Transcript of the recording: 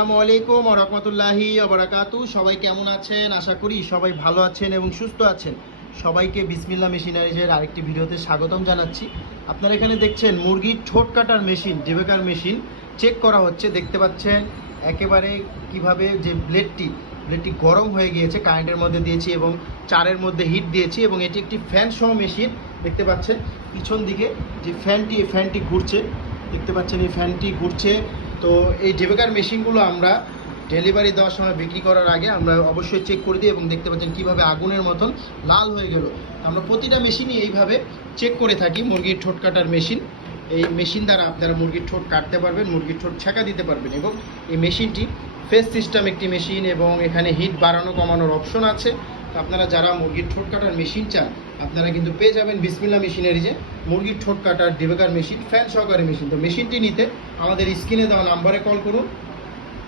আসসালামু আলাইকুম ওয়া রাহমাতুল্লাহি ওয়া বারাকাতু। সবাই কেমন আছেন? আশা করি সবাই ভালো আছেন এবং সুস্থ আছেন। সবাইকে বিসমিল্লাহ মেশিনারিজের আরেকটি ভিডিওতে স্বাগতম জানাচ্ছি। আপনারা এখানে দেখছেন মুরগির ঠোঁট কাটার মেশিন, ডেবেকার মেশিন চেক করা হচ্ছে। দেখতে পাচ্ছেন একেবারে কিভাবে যে ব্লেডটি গরম হয়ে গিয়েছে, কারেন্টের মধ্যে দিয়েছি এবং চারের মধ্যে হিট দিয়েছি এবং এটি একটি ফ্যান সহ মেশিন। দেখতে পাচ্ছেন পিছন দিকে যে ফ্যানটি ঘুরছে, দেখতে পাচ্ছেন এই ফ্যানটি ঘুরছে। তো এই ডেবেকার মেশিনগুলো আমরা ডেলিভারি দেওয়ার সময় বিক্রি করার আগে আমরা অবশ্যই চেক করে দিই এবং দেখতে পাচ্ছেন কীভাবে আগুনের মতন লাল হয়ে গেল। আমরা প্রতিটা মেশিনই এইভাবে চেক করে থাকি। মুরগির ঠোঁট কাটার মেশিন, এই মেশিন দ্বারা আপনারা মুরগির ঠোঁট কাটতে পারবেন, মুরগির ঠোঁট ছেঁকা দিতে পারবেন এবং এই মেশিনটি ফেস সিস্টেম একটি মেশিন এবং এখানে হিট বাড়ানো কমানোর অপশন আছে। তো আপনারা যারা মুরগির ঠোঁট কাটার মেশিন চান আপনারা কিন্তু পেয়ে যাবেন বিসমিল্লাহ মেশিনারিজে মুরগির ঠোঁট কাটার ডেবেকার মেশিন, ফ্যান সহকারে মেশিন। তো মেশিনটি নিতে আমাদের স্ক্রিনে দেওয়া নাম্বারে কল করুন।